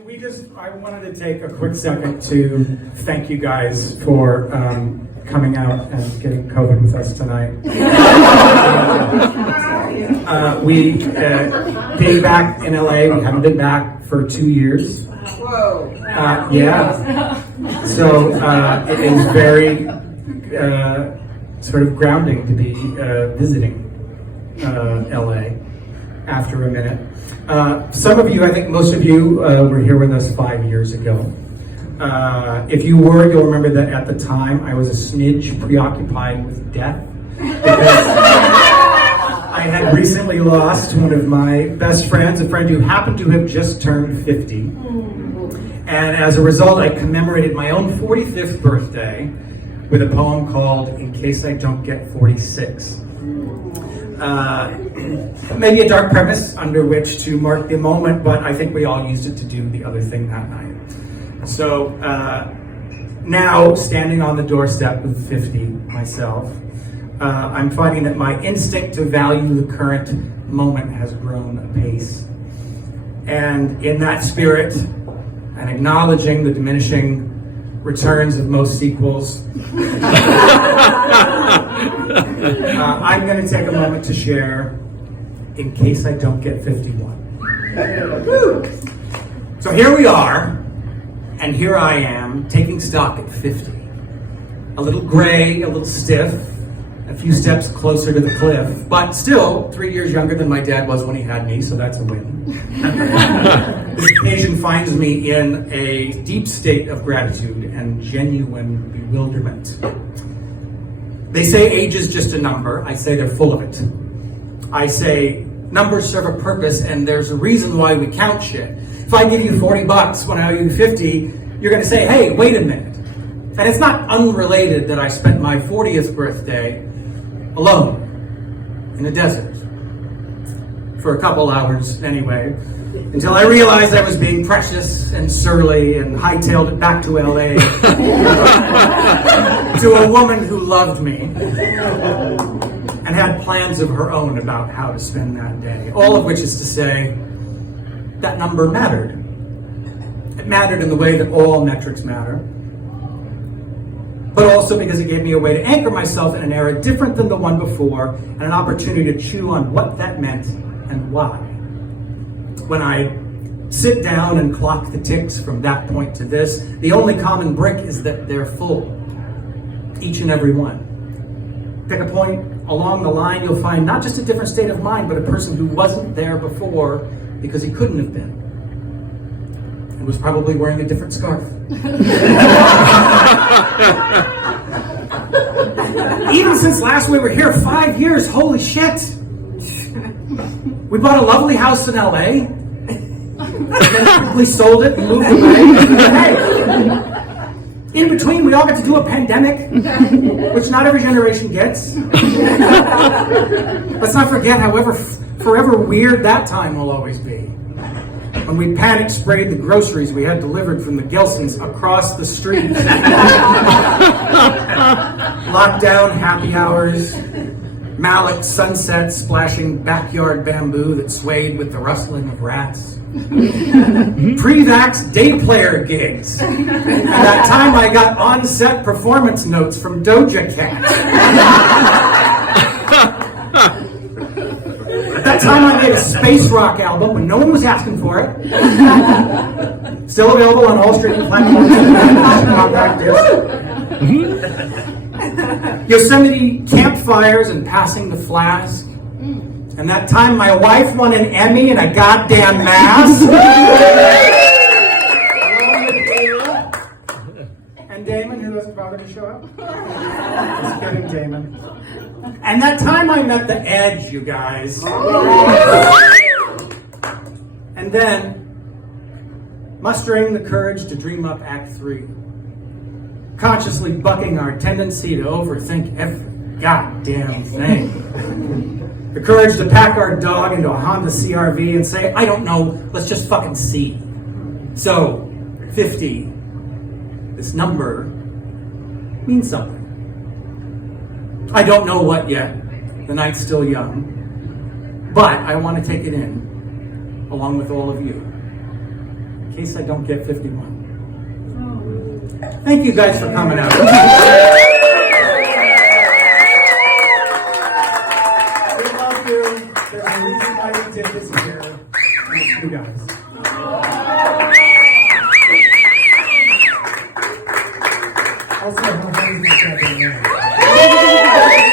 I wanted to take a quick second to thank you guys for coming out and getting COVID with us tonight. Being back in LA, we haven't been back for 2 years. Whoa. Yeah. So it is very sort of grounding to be visiting LA after a minute. Some of you, I think most of you, were here with us 5 years ago. If you were, you'll remember that at the time I was a smidge preoccupied with death because I had recently lost one of my best friends, a friend who happened to have just turned 50. And as a result, I commemorated my own 45th birthday with a poem called In Case I Don't Get 46. Maybe a dark premise under which to mark the moment, but I think we all used it to do the other thing that night. So now, standing on the doorstep with 50 myself, I'm finding that my instinct to value the current moment has grown apace. And in that spirit, and acknowledging the diminishing returns of most sequels, I'm going to take a moment to share In Case I Don't Get 51. So here we are, and here I am, taking stock at 50. A little gray, a little stiff, a few steps closer to the cliff, but still 3 years younger than my dad was when he had me, so that's a win. This occasion finds me in a deep state of gratitude and genuine bewilderment. They say age is just a number. I say they're full of it. I say numbers serve a purpose, and there's a reason why we count shit. If I give you $40 when I owe you 50, you're going to say, hey, wait a minute. And it's not unrelated that I spent my 40th birthday alone in the desert for a couple hours anyway, until I realized I was being precious and surly and hightailed it back to LA to a woman who loved me and had plans of her own about how to spend that day. All of which is to say, that number mattered. It mattered in the way that all metrics matter, but also because it gave me a way to anchor myself in an era different than the one before, and an opportunity to chew on what that meant and why. When I sit down and clock the ticks from that point to this, the only common brick is that they're full, each and every one. Pick a point along the line, you'll find not just a different state of mind, but a person who wasn't there before because he couldn't have been, and was probably wearing a different scarf. Even since last we were here, 5 years, holy shit! We bought a lovely house in LA, we sold it and moved away. Hey, in between, we all got to do a pandemic, which not every generation gets. Let's not forget, however forever weird that time will always be. When we panic sprayed the groceries we had delivered from the Gelsons across the street. Lockdown happy hours, Malik sunsets splashing backyard bamboo that swayed with the rustling of rats. Pre-vax day player gigs. That time I got on-set performance notes from Doja Cat. That time I made a space rock album when no one was asking for it. Still available on all streaming platforms and compact disc. Yosemite campfires and passing the flask. And that time my wife won an Emmy in a goddamn mask. And Damon, who doesn't bother to show up. Just kidding, Damon. And that time I met the Edge, you guys. And then, mustering the courage to dream up Act 3. Consciously bucking our tendency to overthink every goddamn thing. The courage to pack our dog into a Honda CR-V and say, I don't know, let's just fucking see. So, 50, this number means something. I don't know what yet. The night's still young. But I want to take it in, along with all of you. In case I don't get 51. Thank you guys for coming out. We love you. There's a reason why we did this here. Thank you guys. Also, how funny is that?